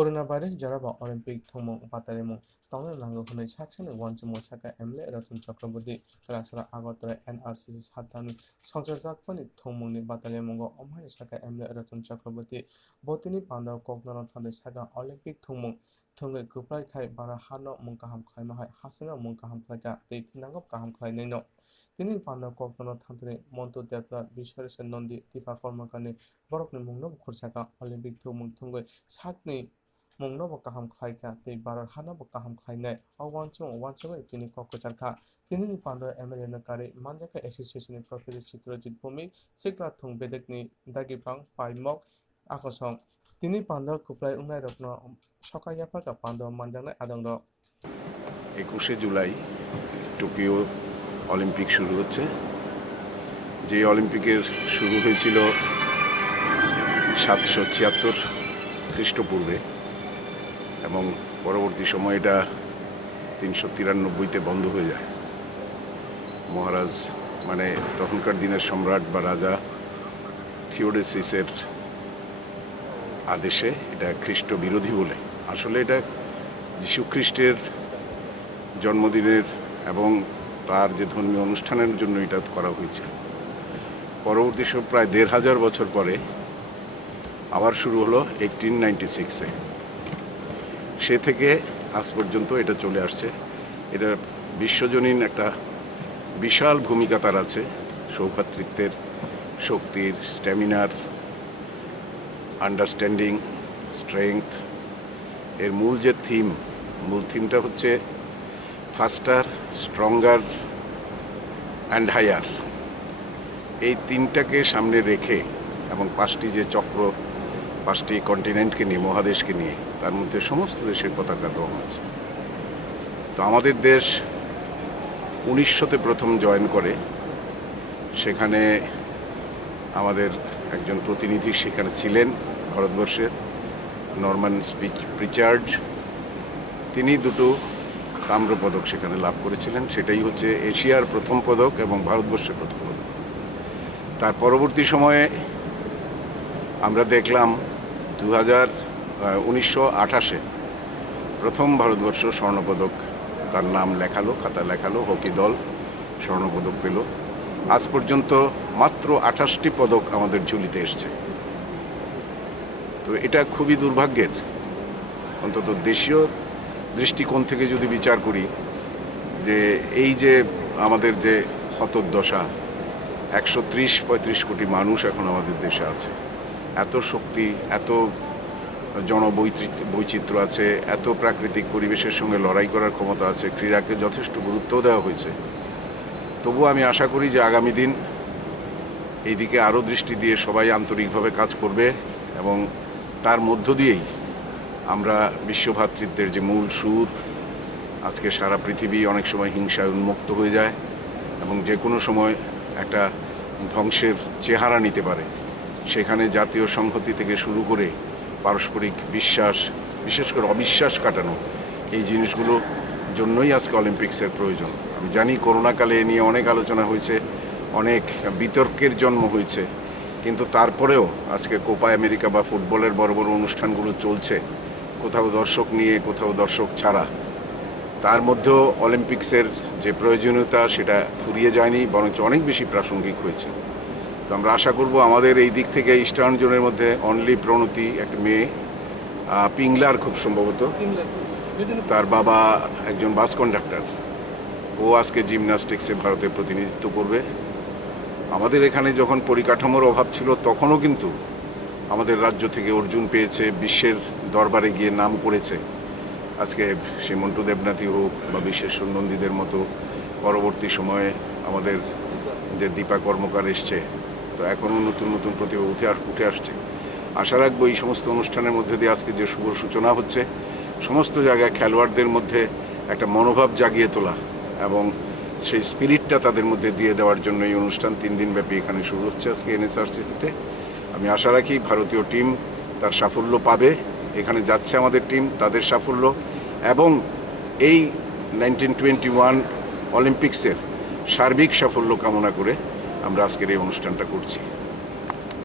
Corona virus जराबा Olympic थुमु बातारिमु तंगनो नांगो हनै साक्षानि वानचुमु साका एमले रतन चक्रवर्ती रासरा आगतरा NRCC सातानि संसदजातपनि थुमुनि बातालिमुंगो अमहानि साका एमले रतन चक्रवर्ती बतिनि पान्दाव कोकनानो थांदै साका Olympic थुमु थंगै गुप्लाय खाय बारा हानो मुंकाहाम खायमाहाय हासिङा मुंकाहाम खायका दै थिनांगो काहाम खायनैनो তিনি পান্না কক্তন থান্তরে মন্ত দেবরা বিশ্বরেশ্বর নন্দী দীপা কর্মকারী বরফনি মুংনো খুরসাকা অলিম্পিক থুমুং থুঙ্গৈ সাতনি মুংনো কাহাম খাইকা তৈ বারর হানা কাহাম খাইনাय ওয়ানচং তিনি কক্কচারখা তিনি পান্ডা এমএলএ কারে মানজাকা এসোসিয়েশনের প্রফেসর চিত্রজিৎ ভৌমিক সিকলা থুং বেদেকনি দাগিপাং পাইমক আকসং তিনি পান্ডা কুপ্লাই উংনাই রত্ন সকাইয়াফাকা পান্ডা মানজানাय আদংদ 21শে জুলাই টোকিও অলিম্পিক শুরু হচ্ছে। যে অলিম্পিকের শুরু হয়েছিল 776 খ্রিস্টপূর্বে এবং পরবর্তী সময় এটা 393-তে বন্ধ হয়ে যায়। মহারাজ মানে তখনকার দিনের সম্রাট বা রাজা থিওডোসিসের আদেশে এটা খ্রিস্ট বিরোধী বলে, আসলে এটা যীশু খ্রিস্টের জন্মদিনের এবং তার যে ধর্মীয় অনুষ্ঠানের জন্য এটা করা হয়েছিল। পরবর্তী সময় প্রায় 1500 বছর পরে আবার শুরু হলো 1896-এ। সে থেকে আজ পর্যন্ত এটা চলে আসছে। এটা বিশ্বজনীন একটা বিশাল ভূমিকা তার আছে, সৌভ্রাতৃত্বের, শক্তির, স্ট্যামিনার, আন্ডারস্ট্যান্ডিং, স্ট্রেংথ। এর মূল থিমটা হচ্ছে ফাস্টার, স্ট্রঙ্গার অ্যান্ড হায়ার। এই তিনটাকে সামনে রেখে এবং 5টি যে চক্র, 5টি কন্টিনেন্টকে নিয়ে, মহাদেশকে নিয়ে, তার মধ্যে সমস্ত দেশের পতাকার রং আছে। তো আমাদের দেশ 1900-তে প্রথম জয়েন করে। সেখানে আমাদের একজন প্রতিনিধি সেখানে ছিলেন ভারতবর্ষের, নরম্যান প্রিচার্ড। তিনি 2টো তাম্রপদক সেখানে লাভ করেছিলেন। সেটাই হচ্ছে এশিয়ার প্রথম পদক এবং ভারতবর্ষের প্রথম পদক। তার পরবর্তী সময়ে আমরা দেখলাম 1928-এ প্রথম ভারতবর্ষ স্বর্ণপদক তার নাম লেখালো, খাতা লেখালো, হকি দল স্বর্ণপদক পেল। আজ পর্যন্ত মাত্র 28টি পদক আমাদের ঝুলিতে এসছে। তো এটা খুবই দুর্ভাগ্যের। অন্তত দেশীয় দৃষ্টিকোণ থেকে যদি বিচার করি, যে এই যে আমাদের যে হতদশা, 130-35 কোটি মানুষ এখন আমাদের দেশে আছে, এত শক্তি, এত জনবৈচিত্র্য আছে, এত প্রাকৃতিক পরিবেশের সঙ্গে লড়াই করার ক্ষমতা আছে, ক্রীড়াকে যথেষ্ট গুরুত্ব দেওয়া হয়েছে। তবু আমি আশা করি যে আগামী দিন এই দিকে আরও দৃষ্টি দিয়ে সবাই আন্তরিকভাবে কাজ করবে এবং তার মধ্য দিয়েই আমরা বিশ্বভ্রাতৃত্বের যে মূল সুর, আজকে সারা পৃথিবী অনেক সময় হিংসায় উন্মুক্ত হয়ে যায় এবং যে কোনো সময় একটা ধ্বংসের চেহারা নিতে পারে, সেখানে জাতীয় সংহতি থেকে শুরু করে পারস্পরিক বিশ্বাস, বিশেষ করে অবিশ্বাস কাটানো, এই জিনিসগুলোর জন্যই আজকে অলিম্পিক্সের প্রয়োজন। আমি জানি করোনাকালে এ নিয়ে অনেক আলোচনা হয়েছে, অনেক বিতর্কের জন্ম হয়েছে, কিন্তু তারপরেও আজকে কোপা আমেরিকা বা ফুটবলের বড় বড় অনুষ্ঠানগুলো চলছে, কোথাও দর্শক নিয়ে, কোথাও দর্শক ছাড়া। তার মধ্যেও অলিম্পিক্সের যে প্রয়োজনীয়তা সেটা ফুরিয়ে যায়নি, বরঞ্চ অনেক বেশি প্রাসঙ্গিক হয়েছে। তো আমরা আশা করব আমাদের এই দিক থেকে ইস্টার্ন জোনের মধ্যে অনলি প্রণতি, একটা মেয়ে, পিংলার খুব সম্ভবত, তার বাবা একজন বাস কন্ডাক্টর, ও আজকে জিমন্যাস্টিক্সে ভারতের প্রতিনিধিত্ব করবে। আমাদের এখানে যখন পরিকাঠামোর অভাব ছিল তখনও কিন্তু আমাদের রাজ্য থেকে অর্জুন পেয়েছে, বিশ্বের দরবারে গিয়ে নাম করেছে। আজকে সে মন্টু দেবনাথী হোক বা বিশ্বেশ্বর নন্দীদের মতো, পরবর্তী সময়ে আমাদের যে দীপা কর্মকার এসছে, তো এখনও নতুন নতুন প্রতিভা উঠে আসছে। আশা রাখবো এই সমস্ত অনুষ্ঠানের মধ্যে দিয়ে আজকে যে শুভ সূচনা হচ্ছে, সমস্ত জায়গায় খেলোয়াড়দের মধ্যে একটা মনোভাব জাগিয়ে তোলা এবং সেই স্পিরিটটা তাদের মধ্যে দিয়ে দেওয়ার জন্য এই অনুষ্ঠান 3 দিনব্যাপী এখানে শুরু হচ্ছে আজকে এনএসআরসিসিতে। আমি আশা রাখি ভারতীয় টিম তার সাফল্য পাবে। এখানে যাচ্ছে আমাদের টিম, তাদের সাফল্য এবং এই 1921 অলিম্পিক্সের সার্বিক সাফল্য কামনা করে আমরা আজকের এই অনুষ্ঠানটা করছি।